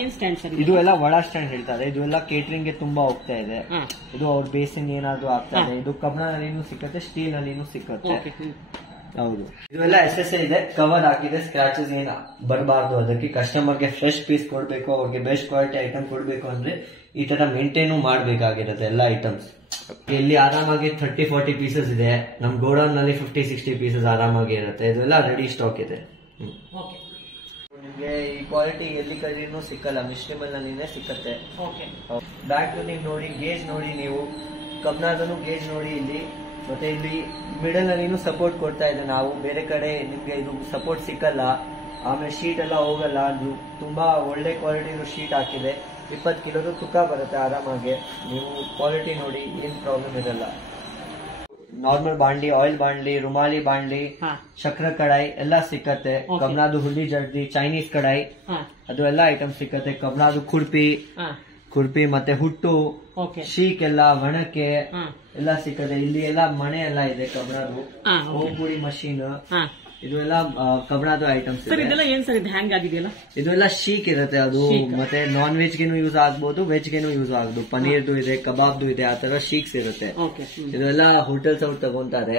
ಏನ್ stand sir? ಇದು ಎಲ್ಲ ವಡಾ ಸ್ಟ್ಯಾಂಡ್ ಹೇಳ್ತಾರೆ. ಇದು ಎಲ್ಲ ಕೇಟರಿಂಗ್ ಗೆ ತುಂಬಾ ಹೋಗ್ತಾ ಇದೆ. ಇದು ಅವ್ರ ಬೇಸಿನ್ ಏನಾದ್ರು ಆಗ್ತಾ ಇದೆ. ಇದು ಕಬ್ಬಿಣನಲ್ಲಿನೂ ಸಿಕ್ಕತ್ತೆ, ಸ್ಟೀಲ್ ನಲ್ಲಿನೂ ಸಿಕ್ಕತ್ತೆ. ಹೌದು, ಇವೆಲ್ಲ SSI ಇದೆ, ಕವರ್ ಹಾಕಿದೆ, ಸ್ಕ್ರಾಚಸ್ ಏನ ಬರಬಾರ್ದು. ಅದಕ್ಕೆ ಕಸ್ಟಮರ್ ಗೆ ಫ್ರೆಶ್ ಪೀಸ್ ಕೊಡ್ಬೇಕು, ಅವ್ರಿಗೆ ಬೆಸ್ಟ್ ಕ್ವಾಲಿಟಿ ಐಟಮ್ ಕೊಡ್ಬೇಕು ಅಂದ್ರೆ ಈ ತರ ಮೇಂಟೈನು ಮಾಡ್ಬೇಕಾಗಿರುತ್ತೆ ಎಲ್ಲ ಐಟಮ್ಸ್. ಇಲ್ಲಿ ಆರಾಮಾಗಿ 30-40 ಪೀಸಸ್ ಇದೆ. ನಮ್ ಗೋಡೌನ್ ನಲ್ಲಿ 50-60 ಪೀಸಸ್ ಆರಾಮಾಗಿ ಇರುತ್ತೆ. ಇದೆಲ್ಲ ರೆಡಿ ಸ್ಟಾಕ್ ಇದೆ. ನಿಮ್ಗೆ ಈ ಕ್ವಾಲಿಟಿ ಎಲ್ಲಿ ಕಡೆನೂ ಸಿಕ್ಕಲ್ಲ, ಮಿಸ್ಟ್ರಿಮಲ್ ನಲ್ಲಿನೇ ಸಿಕ್ಕತ್ತೆ. ಬ್ಯಾಕ್ ನೀವು ನೋಡಿ, ಗೇಜ್ ನೋಡಿ, ನೀವು ಕಬ್ನಾದನು ಗೇಜ್ ನೋಡಿ ಇಲ್ಲಿ. ಮತ್ತೆ ಇಲ್ಲಿ ಮಿಡಲ್ ನಲ್ಲಿನೂ ಸಪೋರ್ಟ್ ಕೊಡ್ತಾ ಇದೆ ನಾವು. ಬೇರೆ ಕಡೆ ನಿಮ್ಗೆ ಇದು ಸಪೋರ್ಟ್ ಸಿಕ್ಕಲ್ಲ. ಆಮೇಲೆ ಶೀಟ್ ಎಲ್ಲ ಹೋಗಲ್ಲ. ಅದು ತುಂಬಾ ಒಳ್ಳೆ ಕ್ವಾಲಿಟಿ ಶೀಟ್ ಹಾಕಿದೆ. 20 ಕಿಲೋದು ತೂಕ ಬರುತ್ತೆ ಆರಾಮಾಗಿ. ನೀವು ಕ್ವಾಲಿಟಿ ನೋಡಿ, ಏನ್ ಪ್ರಾಬ್ಲಮ್ ಇರಲ್ಲ. ನಾರ್ಮಲ್ ಬಾಂಡ್ಲಿ, ಆಯಿಲ್ ಬಾಂಡ್ಲಿ, ರುಮಾಲಿ ಬಾಂಡ್ಲಿ, ಚಕ್ರ ಕಡಾಯಿ ಎಲ್ಲ ಸಿಕ್ಕತ್ತೆ. ಕಬ್ನಾದು ಹುಳಿ ಜರ್ದಿ, ಚೈನೀಸ್ ಕಡಾಯಿ ಅದು ಎಲ್ಲ ಐಟಮ್ ಸಿಕ್ಕತ್ತೆ. ಕಬ್ನಾದು ಕುರ್ಪಿ ಮತ್ತೆ ಹುಟ್ಟು, ಶೀಕ್ ಎಲ್ಲ, ಒಣಕೆ ಎಲ್ಲ ಸಿಕ್ಕತ್ತೆ. ಇಲ್ಲಿ ಎಲ್ಲ ಮನೆ ಎಲ್ಲ ಇದೆ. ಕಬ್ನಾದು ಓಂಪುಡಿ ಮಷೀನ್, ಇದು ಎಲ್ಲ ಕಬ್ನಾದು ಐಟಮ್ಸ್. ಇದೆಲ್ಲ ಶೀಕ್ ಇರುತ್ತೆ. ಅದು ಮತ್ತೆ ನಾನ್ ವೆಜ್ ಗೆನು ಯೂಸ್ ಆಗ್ಬೋದು, ವೆಜ್ ಗೆನು ಯೂಸ್ ಆಗ್ಬೋದು. ಪನೀರ್ದು ಇದೆ, ಕಬಾಬ್ದು ಇದೆ, ಆ ತರ ಶೀಕ್ಸ್ ಇರುತ್ತೆ. ಇದೆಲ್ಲ ಹೋಟೆಲ್ಸ್ ಅವ್ರು ತಗೊಂತಾರೆ.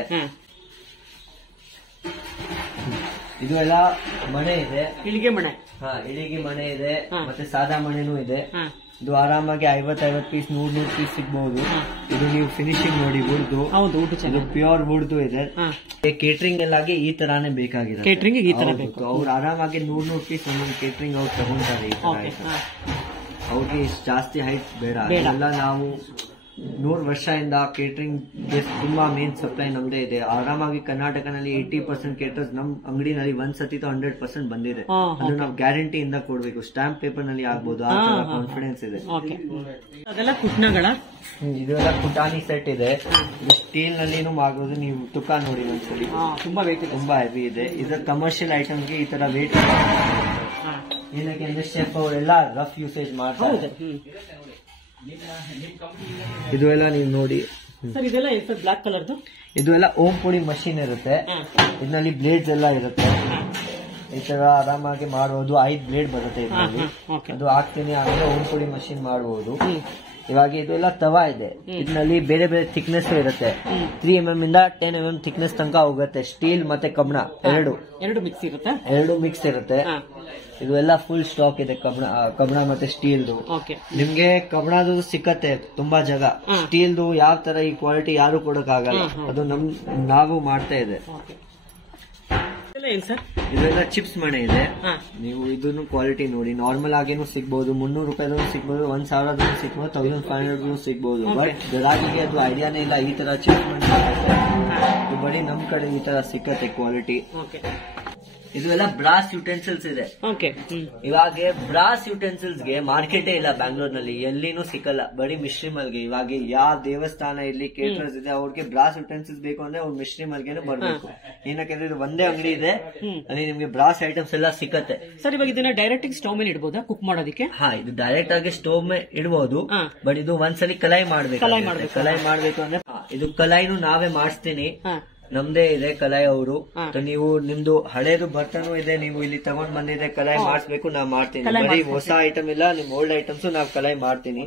ಇದು ಎಲ್ಲ ಮನೆ ಇದೆ, ಇಳಿಗೆ ಮನೆ. ಇಳಿಗೆ ಮನೆ ಇದೆ, ಮತ್ತೆ ಸಾದಾ ಮನೆನೂ ಇದೆ. ಇದು ಆರಾಮಾಗಿ 50 ಪೀಸ್ 100 ಪೀಸ್ ಸಿಗ್ಬಹುದು. ಇದು ನೀವು ಫಿನಿಶಿಂಗ್ ನೋಡಿ, ವುಡ್ದು. ಇದು ಪ್ಯೂರ್ ವುಡ್ದು ಇದೆ. ಕೇಟರಿಂಗ್ ಎಲ್ಲಾಗಿ ಈ ತರಾನೇ ಬೇಕಾಗಿದೆ. ಅವ್ರು ಆರಾಮಾಗಿ 100 ಪೀಸ್ ಒಂದೊಂದು ಕೇಟರಿಂಗ್ ಅವ್ರು ತಗೊಂತಾರೆ. ಅವ್ರಿಗೆ ಜಾಸ್ತಿ ಹೈಟ್ ಬೇಡ. ಎಲ್ಲ ನಾವು 100 ವರ್ಷದಿಂದ ಕೇಟರಿಂಗ್ ತುಂಬಾ ಮೇನ್ ಸಪ್ಲೈ ನಮ್ದೇ ಇದೆ. ಆರಾಮಾಗಿ ಕರ್ನಾಟಕನಲ್ಲಿ 80% ಕೇಟರ್ಸ್ ನಮ್ ಅಂಗಡಿನಲ್ಲಿ ಒಂದ್ಸತಿ 100% ಬಂದಿದೆ. ಅದು ನಾವು ಗ್ಯಾರಂಟಿ ಇಂದ ಕೊಡ್ಬೇಕು. ಸ್ಟಾಂಪ್ ಪೇಪರ್ ನಲ್ಲಿ ಆಗ್ಬೋದು, ಆ ತರ ಕಾನ್ಫಿಡೆನ್ಸ್ ಇದೆ. ಅದೆಲ್ಲ ಕುಟ್ನಗಳ, ಇದೆಲ್ಲ ಕುಟಾನಿ ಸೆಟ್ ಇದೆ. ಸ್ಟೀಲ್ ನಲ್ಲಿನೂ ಆಗೋದು. ನೀವು ತುಕ ನೋಡಿ ಒಂದ್ಸಲಿ, ತುಂಬಾ ಹೆವಿ ಇದೆ. ಇದರ ಕಮರ್ಷಿಯಲ್ ಐಟಮ್ಗೆ ಈ ತರ ವೇಟ್ ಏನಕ್ಕೆ ಅಂದ್ರೆ ಶೆಫ್ ಅವರೆಲ್ಲ ರಫ್ ಯೂಸೇಜ್ ಮಾಡ್ತಾರೆ. ಇದು ಎಲ್ಲ ನೀವು ನೋಡಿ, ಬ್ಲಾಕ್ ಕಲರ್ದು ಇದು ಎಲ್ಲ ಓಂ ಪುಡಿ ಮಷೀನ್ ಇರುತ್ತೆ. ಇದರಲ್ಲಿ ಬ್ಲೇಡ್ಸ್ ಎಲ್ಲ ಇರುತ್ತೆ. ಈ ತರ ಆರಾಮಾಗಿ ಮಾಡಬಹುದು. 5 ಬ್ಲೇಡ್ ಬರುತ್ತೆ ಇದರಲ್ಲಿ. ಅದು ಹಾಕ್ತೀನಿ, ಆಮೇಲೆ ಓಂ ಪುಡಿ ಮಷೀನ್ ಮಾಡಬಹುದು. ಇವಾಗ ಇದೆಲ್ಲ ತವಾ ಇದೆ. ಇದರಲ್ಲಿ ಬೇರೆ ಬೇರೆ ಥಿಕ್ನೆಸ್ ಇರುತ್ತೆ. 3 mm ಇಂದ 10 mm ಥಿಕ್ನೆಸ್ ತನಕ ಹೋಗುತ್ತೆ. ಸ್ಟೀಲ್ ಮತ್ತೆ ಕಬ್ಣ ಎರಡು ಮಿಕ್ಸ್ ಇರುತ್ತೆ. ಇದು ಎಲ್ಲ ಫುಲ್ ಸ್ಟಾಕ್ ಇದೆ. ಕಬ್ಣ ಮತ್ತೆ ಸ್ಟೀಲ್ದು. ನಿಮ್ಗೆ ಕಬ್ಣದು ಸಿಕ್ಕತ್ತೆ ತುಂಬಾ ಜಾಗ. ಸ್ಟೀಲ್ದು ಯಾವ ತರ ಈ ಕ್ವಾಲಿಟಿ ಯಾರು ಕೊಡಕ್ ಆಗಲ್ಲ. ಅದು ನಾವು ಮಾಡ್ತಾ ಇದೆ. ಇದೆಲ್ಲ ಚಿಪ್ಸ್ ಮಣೆ ಇದೆ. ನೀವು ಇದನ್ನು ಕ್ವಾಲಿಟಿ ನೋಡಿ. ನಾರ್ಮಲ್ ಆಗೇನು ಸಿಗ್ಬಹುದು, 300 ರೂಪಾಯಿಗೂ ಸಿಗ್ಬಹುದು, 1000 ಸಿಗ್ಬಹುದು, 1500 ಸಿಗ್ಬಹುದು. ಬಟ್ ಗ್ರಾಹಕಿಗೆ ಅದು ಐಡಿಯಾನೇ ಇಲ್ಲ ಈ ತರ ಚಿಪ್ಸ್ ಮಣೆ ಬರೀ ನಮ್ ಕಡೆ ಈ ತರ ಸಿಕ್ಕತ್ತೆ ಕ್ವಾಲಿಟಿ. ಇದು ಎಲ್ಲ ಬ್ರಾಸ್ ಯುಟೆನ್ಸಿಲ್ಸ್ ಇದೆ. ಇವಾಗ ಬ್ರಾಸ್ ಯುಟೆನ್ಸಿಲ್ಸ್ ಗೆ ಮಾರ್ಕೆಟೇ ಇಲ್ಲ ಬ್ಯಾಂಗ್ಳೂರ್ನಲ್ಲಿ, ಎಲ್ಲಿನೂ ಸಿಕ್ಕಲ್ಲ. ಬರೀ ಮಿಶ್ರಿಮಲ್ಗೆ. ಇವಾಗ ಯಾವ ದೇವಸ್ಥಾನ ಇಲ್ಲಿ ಕೇಟರ್ಸ್ ಇದೆ, ಅವ್ರಿಗೆ ಬ್ರಾಸ್ ಯುಟೆನ್ಸಿಲ್ಸ್ ಬೇಕು ಅಂದ್ರೆ ಅವ್ರು ಮಿಶ್ರಿಮಲ್ಗೆನೂ ಬರ್ಬೇಕು. ಏನಕ್ಕೆ ಇದು ಒಂದೇ ಅಂಗಡಿ ಇದೆ, ಅಲ್ಲಿ ನಿಮ್ಗೆ ಬ್ರಾಸ್ ಐಟಮ್ಸ್ ಎಲ್ಲ ಸಿಕ್ಕತ್ತೆ. ಸರ್, ಇವಾಗ ಇದನ್ನ ಡೈರೆಕ್ಟ್ ಸ್ಟವ್ ಮೇಲೆ ಇಡಬಹುದಾ ಕುಕ್ ಮಾಡೋದಕ್ಕೆ? ಇದು ಡೈರೆಕ್ಟ್ ಆಗಿ ಸ್ಟವ್ ಮೇಲೆ ಇಡಬಹುದು. ಬಟ್ ಇದು ಒಂದ್ಸಲಿ ಕಲಾಯಿ ಮಾಡ್ಬೇಕು. ಕಲಾಯಿ ಮಾಡ್ಬೇಕು ಅಂದ್ರೆ ಇದು ಕಲಾಯಿನೂ ನಾವೇ ಮಾಡಿಸ್ತೀನಿ. ನಮ್ದೇ ಇದೆ ಕಲಾಯಿ ಅವರು. ನೀವು ನಿಮ್ದು ಹಳೇದು ಬರ್ತನೂ ಇದೆ, ನೀವು ಇಲ್ಲಿ ತಗೊಂಡ್ ಬಂದಿದೆ ಕಲಾಯಿ ಮಾಡಿಸ್ಬೇಕು, ನಾವ್ ಮಾಡ್ತೀನಿ. ಬರೀ ಹೊಸ ಐಟಮ್ ಇಲ್ಲ, ನಿಮ್ ಓಲ್ಡ್ ಐಟಮ್ಸ್ ನಾವ್ ಕಲಾಯಿ ಮಾಡ್ತೀನಿ.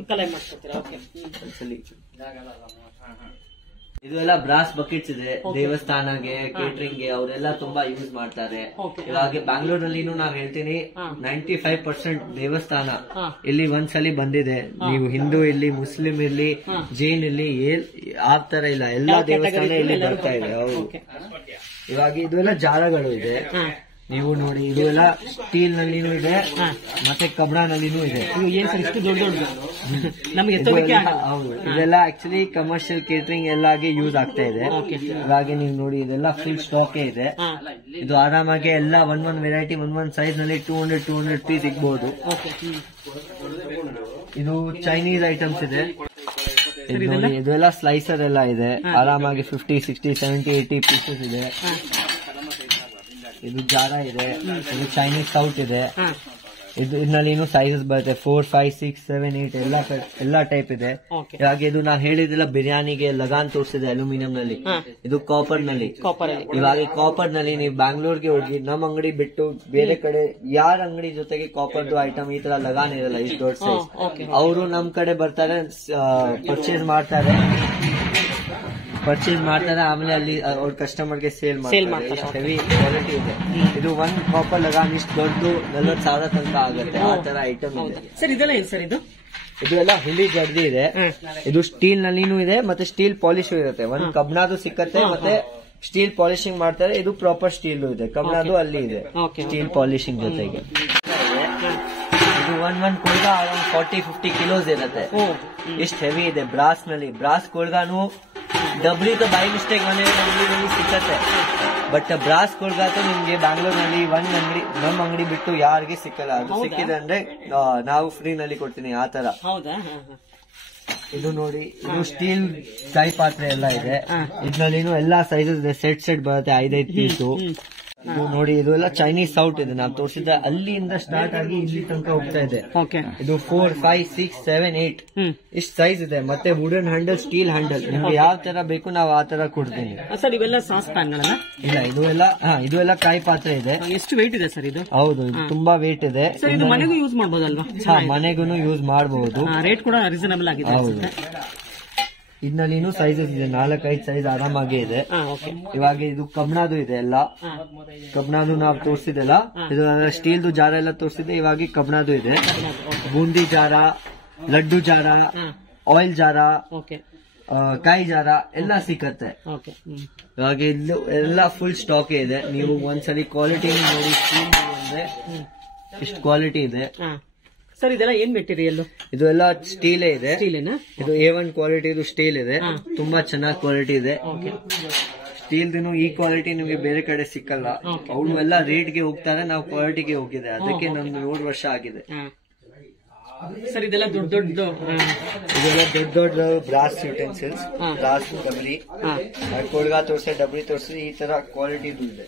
ಇದೆಲ್ಲ ಬ್ರಾಸ್ ಬಕೆಟ್ಸ್ ಇದೆ. ದೇವಸ್ಥಾನಗೆ, ಕೇಟರಿಂಗ್ ಗೆ ಅವರೆಲ್ಲ ತುಂಬಾ ಯೂಸ್ ಮಾಡ್ತಾರೆ. ಇವಾಗ ಬ್ಯಾಂಗ್ಳೂರ್ನಲ್ಲಿನೂ ನಾವ್ ಹೇಳ್ತೀನಿ 95% ದೇವಸ್ಥಾನ ಇಲ್ಲಿ ಒಂದ್ಸಲಿ ಬಂದಿದೆ. ನೀವು ಹಿಂದೂ ಇರ್ಲಿ, ಮುಸ್ಲಿಂ ಇರ್ಲಿ, ಜೈನ್ ಇರ್ಲಿ, ಆ ತರ ಇಲ್ಲ, ಎಲ್ಲಾ ದೇವಸ್ಥಾನ ಇಲ್ಲಿ ಬರ್ತಾ ಇದೆ. ಹೌದು. ಇವಾಗ ಇದೆಲ್ಲ ಜಾರಗಳು ಇದೆ. ನೀವು ನೋಡಿ, ಇದು ಎಲ್ಲ ಸ್ಟೀಲ್ ನಲ್ಲಿನೂ ಇದೆ, ಮತ್ತೆ ಕಬ್ಣ ನಲ್ಲಿನೂ ಇದೆ. ಇಷ್ಟು ದೊಡ್ಡ ನಮಗೆ ಹೌದು. ಇದೆಲ್ಲ ಆಕ್ಚುಲಿ ಕಮರ್ಷಿಯಲ್ ಕೇಟರಿಂಗ್ ಎಲ್ಲಾಗಿ ಯೂಸ್ ಆಗ್ತಾ ಇದೆ. ಇವಾಗ ನೀವು ನೋಡಿ, ಇದೆಲ್ಲ ಫುಲ್ ಸ್ಟಾಕ್ ಇದೆ. ಇದು ಆರಾಮಾಗಿ ಎಲ್ಲ ಒಂದೊಂದು ವೆರೈಟಿ, ಒಂದೊಂದು ಸೈಜ್ ನಲ್ಲಿ 200 ಪೀಸ್ ಸಿಗ್ಬಹುದು. ಇದು ಚೈನೀಸ್ ಐಟಮ್ಸ್ ಇದೆ. ಇದೆಲ್ಲ ಸ್ಲೈಸರ್ ಎಲ್ಲ ಇದೆ. ಆರಾಮಾಗಿ 50, 60, 70, 80 ಪೀಸಸ್ ಇದೆ. ಇದು ಜಾರ ಇದೆ. ಇದು ಚೈನೀಸ್ ಸೌಟ್ ಇದೆ. ಇದರಲ್ಲಿ ಸೈಜಸ್ ಬರುತ್ತೆ 4, 5, 6, 7, 8 ಎಲ್ಲಾ ಟೈಪ್ ಇದೆ. ಹಾಗೆ ಇದು ನಾ ಹೇಳಿದಿಲ್ಲ ಬಿರಿಯಾನಿಗೆ ಲಗಾನ್ ತೋರಿಸಿದೆ ಅಲ್ಯೂಮಿನಿಯಂ ನಲ್ಲಿ, ಇದು ಕಾಪರ್ ನಲ್ಲಿ. ಇವಾಗ ಕಾಪರ್ ನಲ್ಲಿ ನೀವು ಬ್ಯಾಂಗ್ಳೂರ್ಗೆ ಹೋಗಿ ನಮ್ ಅಂಗಡಿ ಬಿಟ್ಟು ಬೇರೆ ಕಡೆ ಯಾರ ಅಂಗಡಿ ಜೊತೆಗೆ ಕಾಪರ್ದು ಐಟಮ್ ಈ ತರ ಲಗಾನ್ ಇರಲ್ಲ ಇಷ್ಟು ದೊಡ್ಡ ಸೈಜ್, ಅವರು ನಮ್ ಕಡೆ ಬರ್ತಾರೆ, ಪರ್ಚೇಸ್ ಮಾಡ್ತಾರೆ, ಆಮೇಲೆ ಅಲ್ಲಿ ಅವ್ರ ಕಸ್ಟಮರ್ ಗೆ ಸೇಲ್ ಮಾಡ್ತಾರೆ. ಹೆವಿ ಕ್ವಾಲಿಟಿ ಇದೆ. ಇದು ಒಂದ್ ಕಾಪರ್ ಲಗಾನ್ ಇಷ್ಟು ದೊಡ್ಡದು 40,000 ತನಕ ಆಗುತ್ತೆ, ಆ ತರ ಐಟಮ್ ಇದೆ ಸರ್. ಇದೆಲ್ಲ ಏನ್ ಸರ್? ಇದು ಎಲ್ಲ ಹುಲಿ ಜರ್ದಿ ಇದೆ. ಇದು ಸ್ಟೀಲ್ ನಲ್ಲಿನೂ ಇದೆ ಮತ್ತೆ ಸ್ಟೀಲ್ ಪಾಲಿಶ್ ಇರುತ್ತೆ. ಒಂದ್ ಕಬ್ಣದು ಸಿಕ್ಕತ್ತೆ ಮತ್ತೆ ಸ್ಟೀಲ್ ಪಾಲಿಶಿಂಗ್ ಮಾಡ್ತಾರೆ. ಇದು ಪ್ರಾಪರ್ ಸ್ಟೀಲ್ ಇದೆ, ಕಬ್ಣದು ಅಲ್ಲಿ ಇದೆ ಸ್ಟೀಲ್ ಪಾಲಿಶಿಂಗ್ ಜೊತೆಗೆ. ಇದು ಒಂದ್ ಕೊಳ್ಗ 40-50 ಕಿಲೋಸ್ ಇರುತ್ತೆ. ಇಷ್ಟು ಹೆವಿ ಇದೆ. ಬ್ರಾಸ್ ನಲ್ಲಿ ಬ್ರಾಸ್ ಕೊಳ್ಗಾನು ಡಬ್ರಿ तो बाई मिस्टेक डब्री सिಕ್ಕತ್ತೆ, ಬಟ್ ಬ್ರಾಸ್ ಕೊಳ್ಗಾತು ನಿಮ್ಗೆ ಬ್ಯಾಂಗ್ಳೂರ್ನಲ್ಲಿ ಒಂದ್ ಅಂಗಡಿ ನಮ್ ಅಂಗಡಿ ಬಿಟ್ಟು ಯಾರಿಗೆ ಸಿಕ್ಕಲ್ಲ. ಅದು ಸಿಕ್ಕಿದೆ ಅಂದ್ರೆ ನಾವು ಫ್ರೀ ನಲ್ಲಿ ಕೊಡ್ತೀನಿ ಆ ತರ. ಇದು ನೋಡಿ, ಇದು ಸ್ಟೀಲ್ ಕೈ ಪಾತ್ರೆ ಎಲ್ಲ ಇದೆ. ಇದ್ರಲ್ಲಿ ಎಲ್ಲಾ ಸೈಜಸ್ ಇದೆ, ಸೆಟ್ ಬರುತ್ತೆ 5-5 ಪೀಸು. ಇದು ನೋಡಿ, ಇದು ಎಲ್ಲ ಚೈನೀಸ್ ಸೌಟ್ ಇದೆ. ನಾವು ತೋರಿಸಿದ ಅಲ್ಲಿಂದ ಸ್ಟಾರ್ಟ್ ಆಗಿ ಇಲ್ಲಿ ತನಕ ಹೋಗ್ತಾ ಇದೆ. ಇದು 4, 5, 6, 7, 8 ಇಷ್ಟು ಸೈಜ್ ಇದೆ. ಮತ್ತೆ ವುಡನ್ ಹ್ಯಾಂಡಲ್, ಸ್ಟೀಲ್ ಹ್ಯಾಂಡಲ್, ನಿಮ್ಗೆ ಯಾವ ತರ ಬೇಕು ನಾವು ಆ ತರ ಕೊಡ್ತೀನಿ. ಸರ್ ಇವೆಲ್ಲ ಸಾಸ್ ಪ್ಯಾನ್ ಇಲ್ಲ, ಇದು ಎಲ್ಲ ಕಾಯಿ ಪಾತ್ರೆ ಇದೆ. ಎಷ್ಟು ವೇಟ್ ಇದೆ ಸರ್ ಇದು? ಹೌದು, ಇದು ತುಂಬಾ ವೇಟ್ ಇದೆ. ಮನೆಗೂ ಯೂಸ್ ಮಾಡಬಹುದಲ್ವಾ? ಮನೆಗೂ ಯೂಸ್ ಮಾಡಬಹುದು. ರೇಟ್ ಕೂಡ ರೀಸನಬಲ್ ಆಗಿದೆ. ಹೌದು, ಇದರಲ್ಲಿ ಸೈಜಸ್ ಇದೆ, 4-5 ಸೈಜ್ ಆರಾಮಾಗಿ ಇದೆ. ಇವಾಗ ಇದು ಕಬ್ಣದು ಇದೆ, ಎಲ್ಲ ಕಬ್ಣದು ನಾವು ತೋರಿಸಿದೆಲ್ಲ. ಇದು ಸ್ಟೀಲ್ದು ಜಾರ ಎಲ್ಲ ತೋರಿಸಿದೆ. ಇವಾಗ ಕಬ್ಣದು ಇದೆ. ಬೂಂದಿ ಜಾರ, ಲಡ್ಡು ಜಾರ, ಆಯಿಲ್ ಜಾರ, ಕಾಯಿ ಜಾರ ಎಲ್ಲ ಸಿಕ್ಕತ್ತೆ. ಇವಾಗ ಇದು ಎಲ್ಲ ಫುಲ್ ಸ್ಟಾಕ್ ಇದೆ. ನೀವು ಒಂದ್ಸಲಿ ಕ್ವಾಲಿಟಿ ನೋಡಿ, ಸ್ಟೀಲ್ ಅಂದ್ರೆ ಇಷ್ಟು ಕ್ವಾಲಿಟಿ ಇದೆ. ಸರ್ ಇದೆಲ್ಲ ಏನ್ ಮೆಟೀರಿಯಲ್? ಇದು ಎಲ್ಲ ಸ್ಟೀಲೇ ಇದೆ. ಇದು A1 ಕ್ವಾಲಿಟಿ, ಇದು ಸ್ಟೀಲ್ ಇದೆ. ತುಂಬಾ ಚೆನ್ನಾಗಿ ಕ್ವಾಲಿಟಿ ಇದೆ. ಸ್ಟೀಲ್ ದಿನ ಈ ಕ್ವಾಲಿಟಿ ನಿಮ್ಗೆ ಬೇರೆ ಕಡೆ ಸಿಕ್ಕಲ್ಲ. ಅವ್ರು ಎಲ್ಲ ರೇಟ್ ಗೆ ಹೋಗ್ತಾರೆ, ನಾವು ಕ್ವಾಲಿಟಿಗೆ ಹೋಗಿದೆ. ಅದಕ್ಕೆ ನಮ್ದು 7 ವರ್ಷ ಆಗಿದೆ. ಸರ್ ಇದೆಲ್ಲ ದೊಡ್ಡ ಬ್ರಾಸ್ ಯುಟೆನ್ಸಿಲ್ಸ್, ಬ್ರಾಸ್ ಡಬ್ರಿ, ಕೊಳ್ಗಾ ತೋರಿಸಿ, ಡಬ್ರಿ ತೋರಿಸಿ, ಈ ತರ ಕ್ವಾಲಿಟಿ ಇದೆ.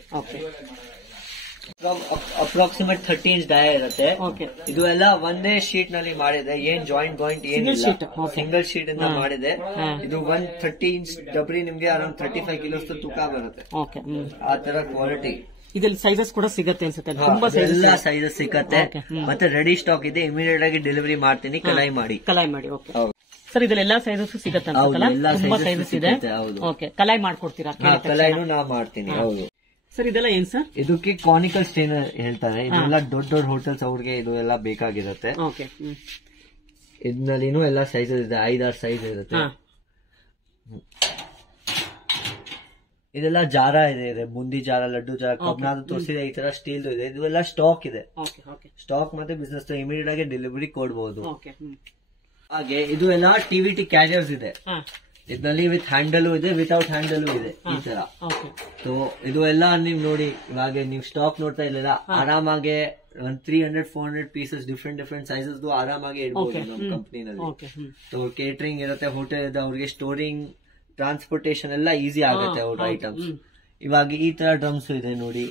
ಅಪ್ರಾಕ್ಸಿಮೇಟ್ 30 ಇಂಚ್ ಡಯ ಇರುತ್ತೆ. ಇದು ಎಲ್ಲ ಒಂದೇ ಶೀಟ್ ನಲ್ಲಿ ಮಾಡಿದೆ, ಏನ್ ಜಾಯಿಂಟ್ ಏನಿಲ್ಲ, ಸಿಂಗಲ್ ಶೀಟ್ ಇಂದ ಮಾಡಿದೆ. ಇದು 130 ಇಂಚ್ ಡಬ್ರಿ ನಿಮ್ಗೆ ಅರೌಂಡ್ 35 ಕಿಲೋಸ್ ತೂಕ ಬರುತ್ತೆ. ಆ ತರ ಕ್ವಾಲಿಟಿ. ಇದ್ರಲ್ಲಿ ಸೈಜಸ್ ಕೂಡ ಸಿಗುತ್ತೆ ಅನ್ಸುತ್ತೆ. ತುಂಬಾ ಎಲ್ಲ ಸೈಜಸ್ ಸಿಗುತ್ತೆ. ಮತ್ತೆ ರೆಡಿ ಸ್ಟಾಕ್ ಇದೆ, ಇಮಿಡಿಯೇಟ್ ಆಗಿ ಡೆಲಿವರಿ ಮಾಡ್ತೀನಿ. ಕಲಾಯಿ ಮಾಡಿ. ಸರ್ ಇದೆಲ್ಲ ಸೈಜಸ್ ಸಿಗುತ್ತೆ ಅನ್ಸುತ್ತಲ್ಲ? ತುಂಬಾ ಸೈಜಸ್ ಇದೆ. ಕಲಾಯಿ ಮಾಡ್ಕೊಡ್ತೀರಾ? ಕಲಾಯಿನೂ ನಾ ಮಾಡ್ತೀನಿ. ಹೌದು ಸರ್. ಇದೆಲ್ಲ ಏನ್ ಸರ್? ಇದಕ್ಕೆ ಕಾನಿಕಲ್ ಸ್ಟೇನರ್ ಹೇಳ್ತಾರೆ. ಇದೆಲ್ಲ ದೊಡ್ಡ ಹೋಟೆಲ್ಸ್ ಅವ್ರಿಗೆ ಇದು ಎಲ್ಲ ಬೇಕಾಗಿರುತ್ತೆ. ಇದರಲ್ಲಿ ಎಲ್ಲ ಸೈಜಸ್ ಇದೆ, 5-6 ಸೈಜ್ ಇರುತ್ತೆ. ಇದೆಲ್ಲ ಜಾರ ಇದೆ, ಬುಂದಿ ಜಾರ, ಲಡ್ಡು ಜಾರ, ಕಬ್ನಾದು ತೋರಿಸಿದೆ. ಈ ತರ ಸ್ಟೀಲ್ ಇದೆ. ಇದೆಲ್ಲ ಸ್ಟಾಕ್ ಇದೆ. ಸ್ಟಾಕ್ ಮತ್ತೆ ಬಿಸ್ನೆಸ್ ಇಮಿಡಿಯೇಟ್ ಆಗಿ ಡೆಲಿವರಿ ಕೊಡಬಹುದು. ಹಾಗೆ ಇದು ಎಲ್ಲ ಟಿವಿಟಿ ಕ್ಯಾರಿಯರ್ಸ್ ಇದೆ. ಇದರಲ್ಲಿ ವಿತ್ ಹ್ಯಾಂಡಲ್ ಇದೆ, ವಿತೌಟ್ ಹ್ಯಾಂಡಲ್ ಇದೆ. ಈ ತರ ಇದು ಎಲ್ಲ ನೀವ್ ನೋಡಿ, ಇವಾಗ ನೀವು ಸ್ಟಾಕ್ ನೋಡ್ತಾ ಇಲ್ಲ, ಆರಾಮಾಗಿ 300-400 ಪೀಸಸ್ ಡಿಫ್ರೆಂಟ್ ಸೈಜಸ್ ಆರಾಮಾಗಿ ಇಡಬಹುದು ನಮ್ಮ ಕಂಪ್ನಿನಲ್ಲಿ. ಕೇಟರಿಂಗ್ ಇರುತ್ತೆ, ಹೋಟೆಲ್ ಇದೆ, ಅವ್ರಿಗೆ ಸ್ಟೋರಿಂಗ್, ಟ್ರಾನ್ಸ್ಪೋರ್ಟೇಶನ್ ಎಲ್ಲ ಈಸಿ ಆಗುತ್ತೆ ಅವ್ರ ಐಟಮ್ಸ್. ಇವಾಗ ಈ ತರ ಡ್ರಮ್ಸ್ ಇದೆ ನೋಡಿ,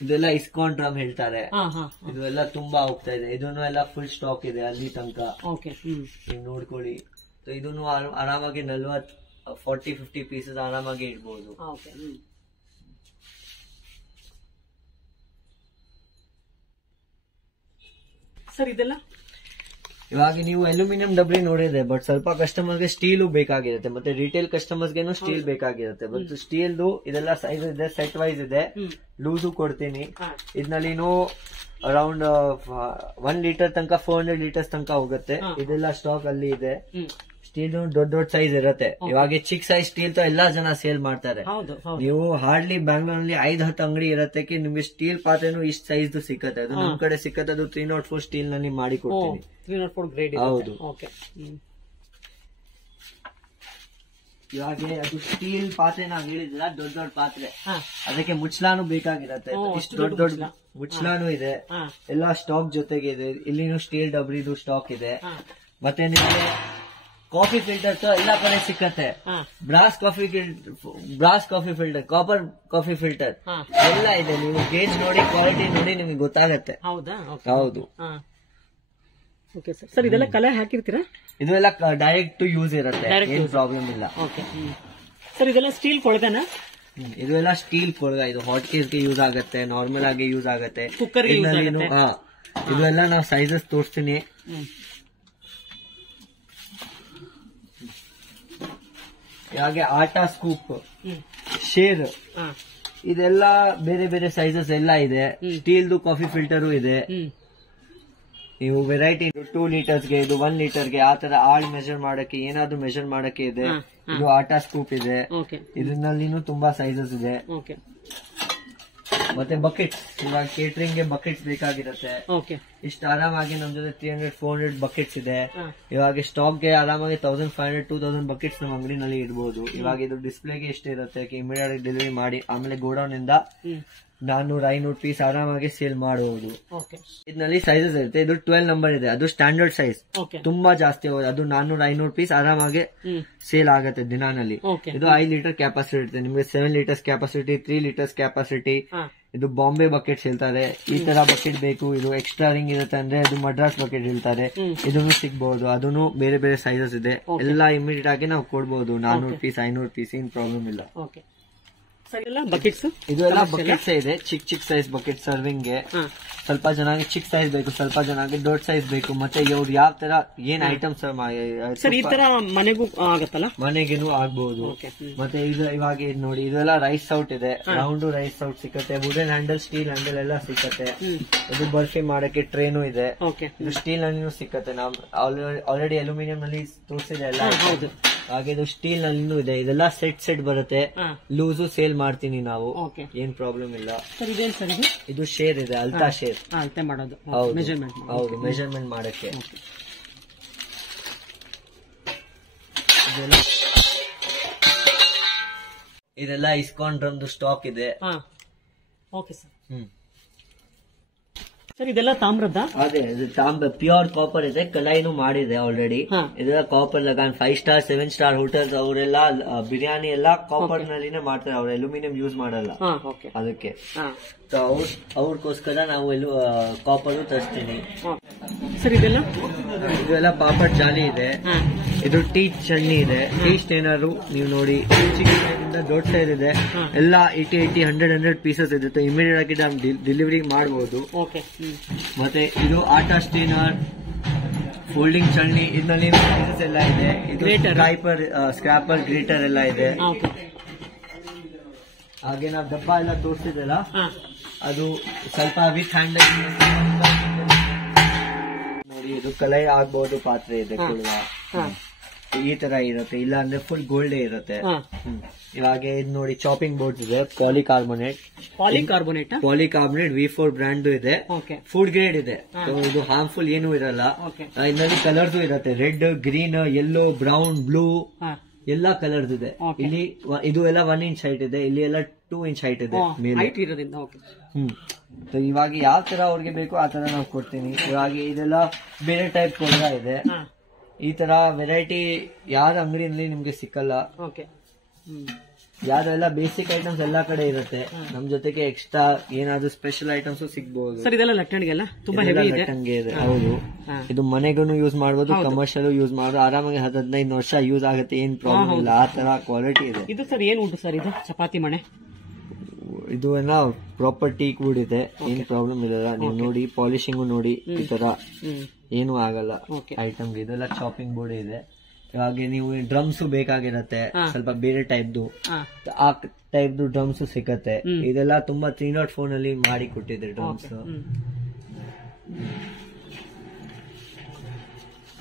ಇದೆಲ್ಲ ಇಸ್ಕಾನ್ ಡ್ರಮ್ ಹೇಳ್ತಾರೆ. ಇದು ಎಲ್ಲ ತುಂಬಾ ಹೋಗ್ತಾ ಇದೆ. ಇದನ್ನು ಎಲ್ಲ ಫುಲ್ ಸ್ಟಾಕ್ ಇದೆ ಅಲ್ಲಿ ತನಕ. ನೀವು ನೋಡ್ಕೊಳ್ಳಿ. ಇದನ್ನು ಆರಾಮಾಗಿ 40-50 ಪೀಸಸ್ ಆರಾಮಾಗಿ ಇಡಬಹುದು. ಸರ್ ಇದೆಲ್ಲ ಇವಾಗ ನೀವು ಅಲ್ಯೂಮಿನಿಯಂ ಡಬ್ರಿ ನೋಡಿದೆ, ಬಟ್ ಸ್ವಲ್ಪ ಕಸ್ಟಮರ್ಗೆ ಸ್ಟೀಲು ಬೇಕಾಗಿರುತ್ತೆ, ಮತ್ತೆ ರಿಟೇಲ್ ಕಸ್ಟಮರ್ಸ್ಗೆನು ಸ್ಟೀಲ್ ಬೇಕಾಗಿರುತ್ತೆ. ಬಟ್ ಸ್ಟೀಲ್ದು ಇದೆಲ್ಲ ಸೈಜ್ ಇದೆ, ಸೆಟ್ ವೈಸ್ ಇದೆ, ಲೂಸು ಕೊಡ್ತೀನಿ. ಇದರಲ್ಲಿ ಅರೌಂಡ್ 1 ಲೀಟರ್ ತನಕ 400 ಲೀಟರ್ಸ್ ತನಕ ಹೋಗುತ್ತೆ. ಇದೆಲ್ಲ ಸ್ಟಾಕ್ ಅಲ್ಲಿ ಇದೆ. ಸ್ಟೀಲ್ ದೊಡ್ಡ ಸೈಜ್ ಇರುತ್ತೆ. ಇವಾಗ ಚಿಕ್ಕ ಸೈಜ್ ಸ್ಟೀಲ್ ಎಲ್ಲಾ ಜನ ಸೇಲ್ ಮಾಡ್ತಾರೆ. ನೀವು ಹಾರ್ಡ್ಲಿ ಬ್ಯಾಂಗ್ಳೂರಲ್ಲಿ 5-10 ಅಂಗಡಿ ಇರತ್ತೆ, ನಿಮ್ಗೆ ಸ್ಟೀಲ್ ಪಾತ್ರೆನು ಇಷ್ಟ ಸೈಜ್ ಸಿಕ್ಕತ್ತೆ. ಅದು ನಮ್ ಕಡೆ ಸಿಕ್ಕತ್ತೆ. ಅದು 304 ಸ್ಟೀಲ್ ನಲ್ಲಿ ಮಾಡಿ ಕೊಡ್ತೀನಿ. 304 ಗ್ರೇಡ್. ಹೌದು. ಇವಾಗ ಅದು ಸ್ಟೀಲ್ ಪಾತ್ರೆ ನಾವ್ ಹೇಳಿದಿಲ್ಲ, ದೊಡ್ಡ ಪಾತ್ರೆ, ಅದಕ್ಕೆ ಮುಚ್ಚಲಾನು ಬೇಕಾಗಿರತ್ತೆ. ಇಷ್ಟು ದೊಡ್ಡ ಮುಚ್ಚಲಾನು ಇದೆ. ಎಲ್ಲಾ ಸ್ಟಾಕ್ ಜೊತೆಗೆ ಇದೆ. ಇಲ್ಲಿನೂ ಸ್ಟೀಲ್ ಡಬ್ರಿದು ಸ್ಟಾಕ್ ಇದೆ. ಮತ್ತೆ ನಿಮಗೆ ಕಾಫಿ ಫಿಲ್ಟರ್ ಎಲ್ಲಾ ಕಡೆ ಸಿಕ್ಕತ್ತೆ. Brass coffee filter, copper coffee filter ಎಲ್ಲ ಇದೆ. ನೀವು ಗೇಜ್ ನೋಡಿ, ಕ್ವಾಲಿಟಿ ನೋಡಿ ನಿಮ್ಗೆ ಗೊತ್ತಾಗತ್ತೆ. ಹೌದಾ? ಹೌದು. Okay sir. ಸರ್ ಇದೆಲ್ಲ ಕಲೆ ಹಾಕಿರ್ತೀರಾ? ಇದೆಲ್ಲ ಡೈರೆಕ್ಟ್ ಯೂಸ್ ಇರುತ್ತೆ, ಏನ್ ಪ್ರಾಬ್ಲಮ್ ಇಲ್ಲ. Okay sir. ಇದೆಲ್ಲ ಸ್ಟೀಲ್ ಕೊಳಗನಾ? ಇದೆಲ್ಲ ಸ್ಟೀಲ್ ಕೊಳಗ. ಇದು ಹಾಟ್ ಕೇಸ್ಗೆ ಯೂಸ್ ಆಗುತ್ತೆ, ನಾರ್ಮಲ್ ಆಗಿ ಯೂಸ್ ಆಗುತ್ತೆ, ಕುಕ್ಕರ್ಗೆ ಯೂಸ್ ಆಗುತ್ತೆ. ಇದೆಲ್ಲ ನಾವು ಸೈಜಸ್ ತೋರಿಸ್ತೀನಿ. ಹಾಗೆ ಆಟಾ ಸ್ಕೂಪ್, ಶೇರ್, ಇದೆಲ್ಲ ಬೇರೆ ಬೇರೆ ಸೈಜಸ್ ಎಲ್ಲ ಇದೆ. ಸ್ಟೀಲ್ದು ಕಾಫಿ ಫಿಲ್ಟರು ಇದೆ. ನೀವು ವೆರೈಟಿ 2 ಲೀಟರ್ಸ್ಗೆ, ಇದು 1 ಲೀಟರ್ಗೆ, ಆ ತರ ಆಳ್ ಮೆಜರ್ ಮಾಡಕ್ಕೆ, ಏನಾದ್ರು ಮೆಜರ್ ಮಾಡಕ್ಕೆ ಇದೆ. ಇದು ಆಟಾ ಸ್ಕೂಪ್ ಇದೆ. ಇದರಲ್ಲಿ ತುಂಬಾ ಸೈಜಸ್ ಇದೆ. ಮತ್ತೆ ಬಕೆಟ್ಸ್, ಇವಾಗ ಕೇಟರಿಂಗ್ ಗೆ ಬಕೆಟ್ಸ್ ಬೇಕಾಗಿರುತ್ತೆ. ಇಷ್ಟು ಆರಾಮಾಗಿ ನಮ್ ಜೊತೆ 300-400 ಬಕೆಟ್ಸ್ ಇದೆ. ಇವಾಗ ಸ್ಟಾಕ್ ಗೆ ಆರಾಮಾಗಿ 1500-2000 ಬಕೆಟ್ಸ್ ನಮ್ಮ ಅಂಗಡಿನಲ್ಲಿ ಇಡಬಹುದು. ಇವಾಗ ಇದು ಡಿಸ್ಪ್ಲೇಗೆ ಎಷ್ಟು ಇರುತ್ತೆ, ಇಮಿಡಿಯೇಟ್ ಡೆಲಿವರಿ ಮಾಡಿ ಆಮೇಲೆ ಗೋಡೌನ್ ಇಂದ 400-500 ಪೀಸ್ ಆರಾಮಾಗಿ ಸೇಲ್ ಮಾಡಬಹುದು. ಇದರಲ್ಲಿ ಸೈಜಸ್ ಇರುತ್ತೆ. ಇದು 12 ನಂಬರ್ ಇದೆ, ಅದು ಸ್ಟ್ಯಾಂಡರ್ಡ್ ಸೈಜ್. ತುಂಬಾ ಜಾಸ್ತಿ ಹೋಗುತ್ತೆ, ಅದು 400-500 ಪೀಸ್ ಆರಾಮಾಗಿ ಸೇಲ್ ಆಗುತ್ತೆ ದಿನಾನಲ್ಲಿ. ಇದು 5 ಲೀಟರ್ ಕೆಪಾಸಿಟಿ ಇರುತ್ತೆ. ನಿಮ್ಗೆ 7 ಲೀಟರ್ಸ್ ಕೆಪಾಸಿಟಿ, 3 ಲೀಟರ್ಸ್ ಕೆಪಾಸಿಟಿ. ಇದು ಬಾಂಬೆ ಬಕೆಟ್ಸ್ ಹೇಳ್ತಾರೆ. ಈ ತರ ಬಕೆಟ್ ಬೇಕು, ಇದು ಎಕ್ಸ್ಟ್ರಾ ರಿಂಗ್ ಇರುತ್ತೆ ಅಂದ್ರೆ ಅದು ಮಡ್ರಾಸ್ ಬಕೆಟ್ ಹೇಳ್ತಾರೆ. ಇದನ್ನು ಸಿಗಬಹುದು. ಅದನ್ನು ಬೇರೆ ಬೇರೆ ಸೈಜಸ್ ಇದೆ. ಎಲ್ಲ ಇಮಿಡಿಯೇಟ್ ಆಗಿ ನಾವು ಕೊಡಬಹುದು. 400 ಪೀಸ್, 500 ಪೀಸ್, ಏನ್ ಪ್ರಾಬ್ಲಮ್ ಇಲ್ಲ. ಬಕೆಟ್ಸ್ ಇದೆಲ್ಲ ಬಕೆಟ್ಸ್ ಇದೆ. ಚಿಕ್ಕ ಸೈಜ್ ಬಕೆಟ್ ಸರ್ವಿಂಗ್ ಗೆ. ಸ್ವಲ್ಪ ಜನಕ್ಕೆ ಚಿಕ್ಕ ಸೈಜ್ ಬೇಕು, ಸ್ವಲ್ಪ ಜನಕ್ಕೆ ದೊಡ್ಡ ಸೈಜ್ ಬೇಕು. ಮತ್ತೆ ಇವ್ರು ಯಾವ ತರ ಏನ್ ಐಟಮ್ಸ್ ಈ ತರ ಮನೆಗೂ ಆಗತ್ತಲ್ಲ, ಮನೆಗೇನು ಆಗ್ಬಹುದು. ಮತ್ತೆ ಇವಾಗ ನೋಡಿ, ಇದೆಲ್ಲ ರೈಸ್ ಔಟ್ ಇದೆ. ರೌಂಡ್ ರೈಸ್ ಔಟ್ ಸಿಕ್ಕತ್ತೆ. ವುಡನ್ ಹ್ಯಾಂಡಲ್, ಸ್ಟೀಲ್ ಹ್ಯಾಂಡಲ್ ಎಲ್ಲ ಸಿಕ್ಕತ್ತೆ. ಇದು ಬರ್ಫಿ ಮಾಡಕ್ಕೆ ಟ್ರೇನು ಇದೆ. ಇದು ಸ್ಟೀಲ್ ನಲ್ಲಿ ಸಿಕ್ಕತ್ತೆ. ನಾವು ಆಲ್ರೆಡಿ ಅಲ್ಯೂಮಿನಿಯಂ ನಲ್ಲಿ ತೋರಿಸಿದೆ ಎಲ್ಲ. ಹಾಗೆ ಇದು ಸ್ಟೀಲ್ ನಲ್ಲಿನೂ ಇದೆ. ಇದೆಲ್ಲ ಸೆಟ್ ಬರುತ್ತೆ. ಲೂಸು ಸೇಲ್ ಮಾಡ್ತೀನಿ ನಾವು, ಏನ್ ಪ್ರಾಬ್ಲಮ್ ಇಲ್ಲ. ಇದು ಶೇರ್ ಇದೆ, ಅಲ್ತಾ ಶೇರ್. ಹೌದು, ಮೆಜರ್ಮೆಂಟ್ ಮಾಡಕ್ಕೆ. ಇದೆಲ್ಲ ಇಸ್ಕಾನ್ ಡ್ರಮ್ದು ಸ್ಟಾಕ್ ಇದೆ. ಸರ್ ಇದೆಲ್ಲ ತಾಮ್ರದ? ಅದೇ, ಇದು ಪ್ಯೂರ್ ಕಾಪರ್ ಇದೆ. ಕಲೈನು ಮಾಡಿದೆ ಆಲ್ರೆಡಿ. ಇದೆಲ್ಲ copper Lagaan 5 star 7 star hotels ಅವರೆಲ್ಲ ಬಿರಿಯಾನಿ ಎಲ್ಲ ಕಾಪರ್ ನಲ್ಲಿನೇ ಮಾಡ್ತಾರೆ. ಅವ್ರು ಅಲ್ಯೂಮಿನಿಯಂ ಯೂಸ್ ಮಾಡಲ್ಲ ಅದಕ್ಕೆ. ಅವ್ರಿಗೋಸ್ಕರ ನಾವು ಕಾಪರ್ ತರಿಸ್ತೀನಿ. ಸರ್ ಇದೆಲ್ಲ ಪಾಪಡ್ ಜಾಲಿ ಇದೆ. ಇದು ಟೀ ಚಟ್ನಿ ಇದೆ. ಟೀ ಸ್ಟೇನರ್ ನೀವು ನೋಡಿ, ಚಿಕ್ಕ ಸೈಜ್ ದೊಡ್ಡ ಸೈಜ್ ಇದೆ. ಎಲ್ಲ 80-100 ಪೀಸಸ್ ಇರುತ್ತೆ. ಇಮಿಡಿಯೇಟ್ ಆಗಿ ನಾವು ಡೆಲಿವರಿ ಮಾಡಬಹುದು. ಮತ್ತೆ ಇದು ಆಟಾ ಸ್ಟೇನರ್, ಫೋಲ್ಡಿಂಗ್ ಚಟ್ನಿ, ಇದರಲ್ಲಿ ಪೀಸಸ್ ಎಲ್ಲ ಇದೆ. ಇದು ಟೈಪರ್, ಸ್ಕ್ರಾಪರ್, ಗ್ರೇಟರ್ ಎಲ್ಲ ಇದೆ. ಹಾಗೆ ನಾವು ಡಬ್ಬ ಎಲ್ಲ ತೋರಿಸಿದಲ್ಲ, ಅದು ಸ್ವಲ್ಪ ವಿತ್ ಹ್ಯಾಂಡಲ್ ನೋಡಿ. ಇದು ಕಲೈ ಆಗ್ಬಹುದು, ಪಾತ್ರೆ ಇದೆ ಕೊಡುವ. ಈ ತರ ಇರುತ್ತೆ, ಇಲ್ಲ ಅಂದ್ರೆ ಫುಲ್ ಗೋಲ್ಡ್ ಇರುತ್ತೆ. ಇವಾಗ ಇದು ನೋಡಿ, ಚಾಪಿಂಗ್ ಬೋರ್ಡ್ಸ್ ಇದೆ. ಪಾಲಿಕಾರ್ಬೊನೇಟ್ V4 ಬ್ರ್ಯಾಂಡ್ ಇದೆ. ಫುಡ್ ಗ್ರೇಡ್ ಇದೆ. ಇದು ಹಾರ್ಮ್ಫುಲ್ ಏನೂ ಇರಲ್ಲ. ಇದರಲ್ಲಿ ಕಲರ್ಸ್ ಇರುತ್ತೆ, red, green, yellow, brown, blue ಎಲ್ಲ ಕಲರ್ಸ್ ಇದೆ. ಇಲ್ಲಿ ಇದು ಎಲ್ಲ 1 ಇಂಚ್ ಹೈಟ್ ಇದೆ, ಇಲ್ಲಿ ಎಲ್ಲ 2 ಇಂಚ್ ಹೈಟ್ ಇದೆ ಮೇಲೆ. ಇವಾಗ ಯಾವ ತರ ಅವ್ರಿಗೆ ಬೇಕು ಆ ತರ ನಾವು ಕೊಡ್ತೀನಿ. ಇವಾಗ ಇದೆಲ್ಲ ಬೇರೆ ಟೈಪ್ ಕೊಳ್ಗ ಇದೆ. ಈ ತರ ವೆರೈಟಿ ಯಾವ್ದು ಅಂಗಡಿಯಲ್ಲಿ ನಿಮ್ಗೆ ಸಿಕ್ಕಲ್ಲ. ಯಾವ್ದೆಲ್ಲ ಬೇಸಿಕ್ ಐಟಮ್ಸ್ ಎಲ್ಲಾ ಕಡೆ ಇರುತ್ತೆ. ನಮ್ ಜೊತೆಗೆ ಎಕ್ಸ್ಟ್ರಾ ಏನಾದ್ರು ಸ್ಪೆಷಲ್ ಐಟಮ್ಸ್ ಸಿಗಬಹುದು. ಸರ್ ಇದೆಲ್ಲ ಲಟ್ಟಣಿಗೆಲ್ಲ ತುಂಬಾ ಹೆವಿ ಇದೆ. ಹೌದು, ಇದು ಮನೆಗೂ ಯೂಸ್ ಮಾಡಬಹುದು, ಕಮರ್ಷಿಯಲ್ ಯೂಸ್ ಮಾಡಬಹುದು. ಆರಾಮಾಗಿ 15 ವರ್ಷ ಯೂಸ್ ಆಗುತ್ತೆ, ಏನ್ ಪ್ರಾಬ್ಲಮ್ ಇಲ್ಲ. ಆ ತರ ಕ್ವಾಲಿಟಿ ಇದೆ. ಇದು ಸರ್ ಏನ್ ಉಂಟು ಸರ್? ಇದು ಚಪಾತಿ ಮಣೆ. ಇದು ಎಲ್ಲ ಪ್ರಾಪರ್ ಟೀಕ್ ವುಡ್ ಇದೆ, ಏನ್ ಪ್ರಾಬ್ಲಮ್ ಇರಲ್ಲ. ನೀವು ನೋಡಿ, ಪಾಲಿಶಿಂಗು ನೋಡಿ, ಈ ತರ ಏನು ಆಗಲ್ಲ ಐಟಮ್. ಇದೆಲ್ಲ ಚಾಪಿಂಗ್ ಬೋರ್ಡ್ ಇದೆ. ಇವಾಗ ನೀವು ಡ್ರಮ್ಸ್ ಬೇಕಾಗಿರತ್ತೆ, ಸ್ವಲ್ಪ ಬೇರೆ ಟೈಪ್ದು, ಆ ಟೈಪ್ದು ಡ್ರಮ್ಸ್ ಸಿಕ್ಕತ್ತೆ. ಇದೆಲ್ಲ ತುಂಬಾ 304 ನಲ್ಲಿ ಮಾಡಿ ಕೊಟ್ಟಿದೆ ಡ್ರಮ್ಸ್.